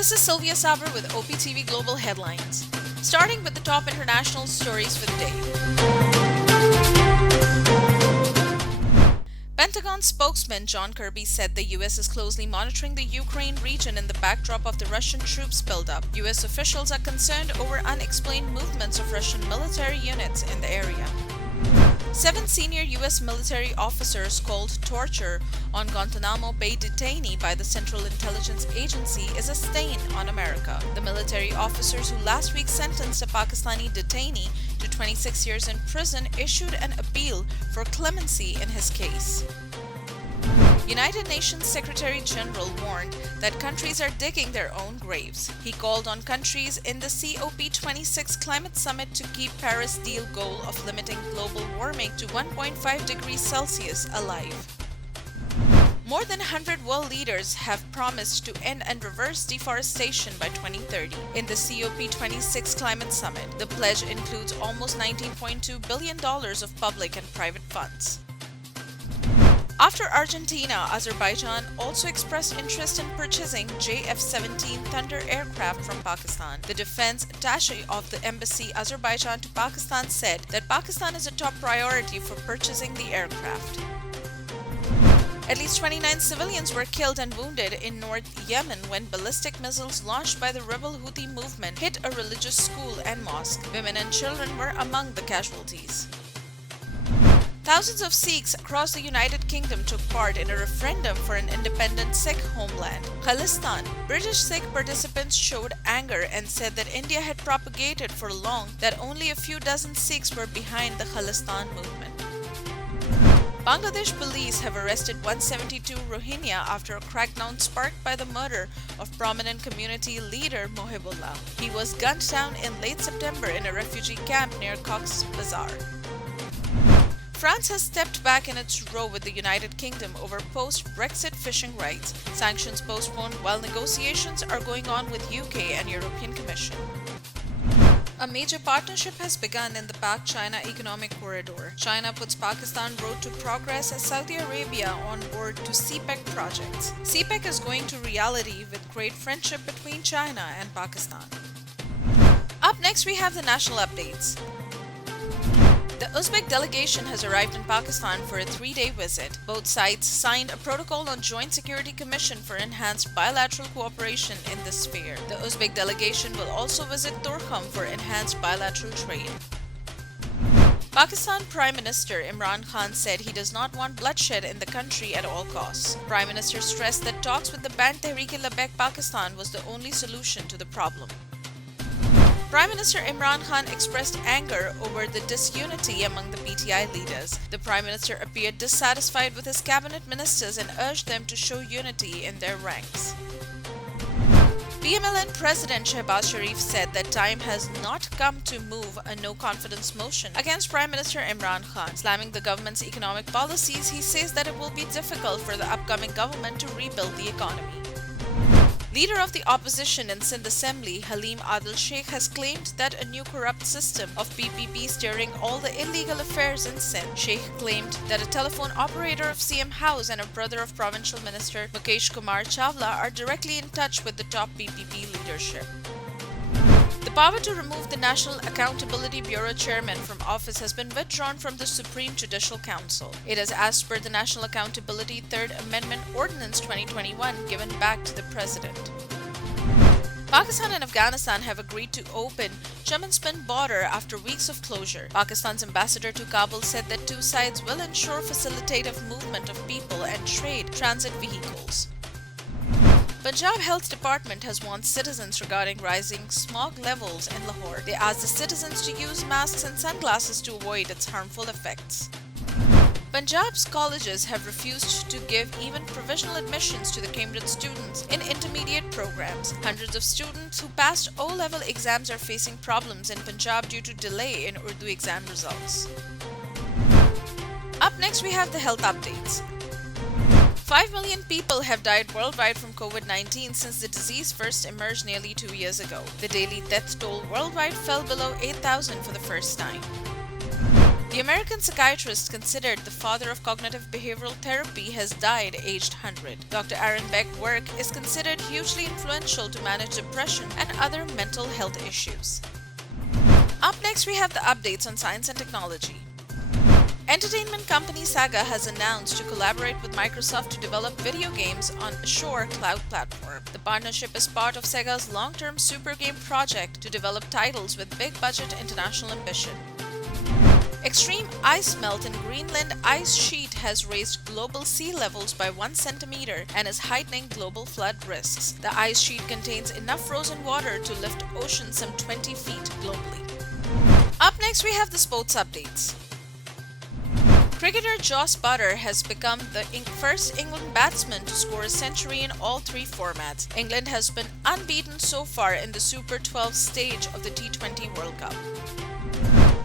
This is Sylvia Saber with OPtv Global Headlines. Starting with the top international stories for the day. Pentagon spokesman John Kirby said the U.S. is closely monitoring the Ukraine region in the backdrop of the Russian troops buildup. U.S. officials are concerned over unexplained movements of Russian military units in the area. 7 senior U.S. military officers called torture on Guantanamo Bay detainee by the Central Intelligence Agency is a stain on America. The military officers who last week sentenced a Pakistani detainee to 26 years in prison issued an appeal for clemency in his case. United Nations Secretary General warned that countries are digging their own graves. He called on countries in the OPtv climate summit to keep Paris deal goal of limiting global warming to 1.5 degrees Celsius alive. More than 100 world leaders have promised to end and reverse deforestation by 2030 in the OPtv climate summit. The pledge includes almost $19.2 billion of public and private funds. After Argentina, Azerbaijan also expressed interest in purchasing JF-17 Thunder aircraft from Pakistan. The defense attaché of the embassy Azerbaijan to Pakistan said that Pakistan is a top priority for purchasing the aircraft. At least 29 civilians were killed and wounded in North Yemen when ballistic missiles launched by the rebel Houthi movement hit a religious school and mosque. Women and children were among the casualties. Thousands of Sikhs across the United Kingdom took part in a referendum for an independent Sikh homeland, Khalistan. British Sikh participants showed anger and said that India had propagated for long that only a few dozen Sikhs were behind the Khalistan movement. Bangladesh police have arrested 172 Rohingya after a crackdown sparked by the murder of prominent community leader Mohibullah. He was gunned down in late September in a refugee camp near Cox's Bazar. France has stepped back in its row with the United Kingdom over post-Brexit fishing rights. Sanctions postponed while negotiations are going on with UK and European Commission. A major partnership has begun in the Pak-China Economic Corridor. China puts Pakistan road to progress as Saudi Arabia on board to CPEC projects. CPEC is going to reality with great friendship between China and Pakistan. Up next, we have the national updates. The Uzbek delegation has arrived in Pakistan for a 3-day visit. Both sides signed a protocol on Joint Security Commission for enhanced bilateral cooperation in this sphere. The Uzbek delegation will also visit Torkham for enhanced bilateral trade. Pakistan Prime Minister Imran Khan said he does not want bloodshed in the country at all costs. Prime Minister stressed that talks with the banned Tehreek-e-Labbaik Pakistan was the only solution to the problem. Prime Minister Imran Khan expressed anger over the disunity among the PTI leaders. The Prime Minister appeared dissatisfied with his cabinet ministers and urged them to show unity in their ranks. PMLN President Shehbaz Sharif said that time has not come to move a no-confidence motion against Prime Minister Imran Khan. Slamming the government's economic policies, he says that it will be difficult for the upcoming government to rebuild the economy. Leader of the opposition in Sindh Assembly, Halim Adil Sheikh, has claimed that a new corrupt system of PPP steering all the illegal affairs in Sindh. Sheikh claimed that a telephone operator of CM House and a brother of Provincial Minister Mukesh Kumar Chawla are directly in touch with the top PPP leadership. The power to remove the National Accountability Bureau chairman from office has been withdrawn from the Supreme Judicial Council. It is as per the National Accountability Third Amendment Ordinance 2021 given back to the President. Pakistan and Afghanistan have agreed to open Chaman-Spin border after weeks of closure. Pakistan's ambassador to Kabul said that two sides will ensure facilitative movement of people and trade transit vehicles. Punjab Health Department has warned citizens regarding rising smog levels in Lahore. They asked the citizens to use masks and sunglasses to avoid its harmful effects. Punjab's colleges have refused to give even provisional admissions to the Cambridge students in intermediate programs. Hundreds of students who passed O-level exams are facing problems in Punjab due to delay in Urdu exam results. Up next, we have the health updates. 5 million people have died worldwide from COVID-19 since the disease first emerged nearly 2 years ago. The daily death toll worldwide fell below 8,000 for the first time. The American psychiatrist considered the father of cognitive behavioral therapy has died aged 100. Dr. Aaron Beck's work is considered hugely influential to manage depression and other mental health issues. Up next, we have the updates on science and technology. Entertainment company Saga has announced to collaborate with Microsoft to develop video games on Azure cloud platform. The partnership is part of Sega's long-term super game project to develop titles with big-budget international ambition. Extreme ice melt in Greenland ice sheet has raised global sea levels by 1 centimeter and is heightening global flood risks. The ice sheet contains enough frozen water to lift oceans some 20 feet globally. Up next, we have the sports updates. Cricketer Jos Buttler has become the first England batsman to score a century in all 3 formats. England has been unbeaten so far in the Super 12 stage of the T20 World Cup.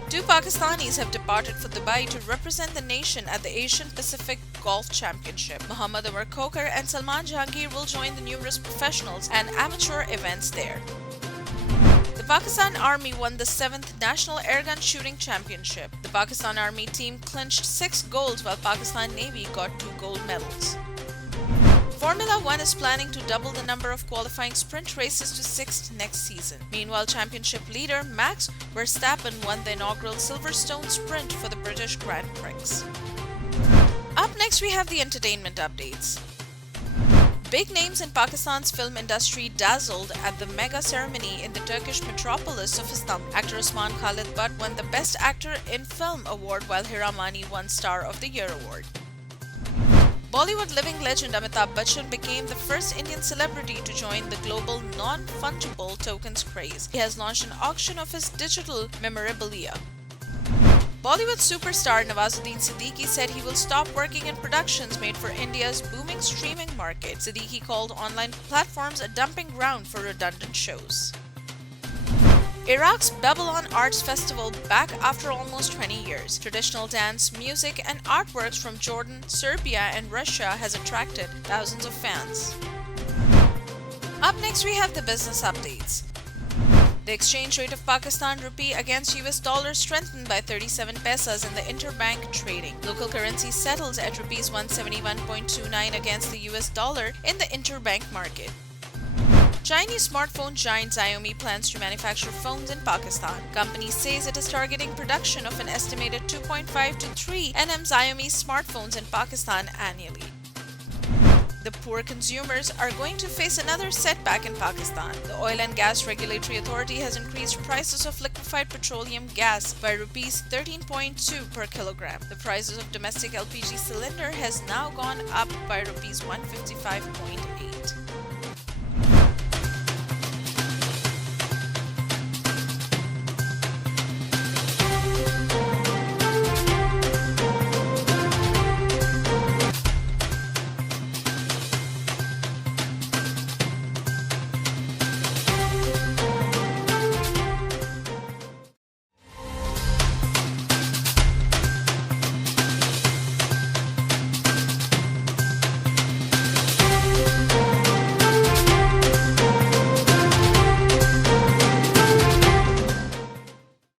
2 Pakistanis have departed for Dubai to represent the nation at the Asian Pacific Golf Championship. Muhammad Umar Kokar and Salman Jahangir will join the numerous professionals and amateur events there. The Pakistan Army won the 7th National Airgun Shooting Championship. The Pakistan Army team clinched 6 golds while Pakistan Navy got 2 gold medals. Formula 1 is planning to double the number of qualifying sprint races to 6 next season. Meanwhile, championship leader Max Verstappen won the inaugural Silverstone Sprint for the British Grand Prix. Up next, we have the entertainment updates. Big names in Pakistan's film industry dazzled at the mega ceremony in the Turkish metropolis of Istanbul. Actor Osman Khalid Butt won the Best Actor in Film award while Hira Mani won Star of the Year award. Bollywood living legend Amitabh Bachchan became the first Indian celebrity to join the global non-fungible tokens craze. He has launched an auction of his digital memorabilia. Bollywood superstar Nawazuddin Siddiqui said he will stop working in productions made for India's booming streaming market. Siddiqui called online platforms a dumping ground for redundant shows. Iraq's Babylon Arts Festival back after almost 20 years. Traditional dance, music, and artworks from Jordan, Serbia, and Russia has attracted thousands of fans. Up next, we have the business updates. The exchange rate of Pakistan rupee against US dollar strengthened by 37 paisas in the interbank trading. Local currency settles at rupees 171.29 against the US dollar in the interbank market. Chinese smartphone giant Xiaomi plans to manufacture phones in Pakistan. Company says it is targeting production of an estimated 2.5 to 3 nm Xiaomi smartphones in Pakistan annually. The poor consumers are going to face another setback in Pakistan. The Oil and Gas Regulatory Authority has increased prices of liquefied petroleum gas by rupees 13.2 per kilogram. The prices of domestic LPG cylinder has now gone up by rupees 155.8.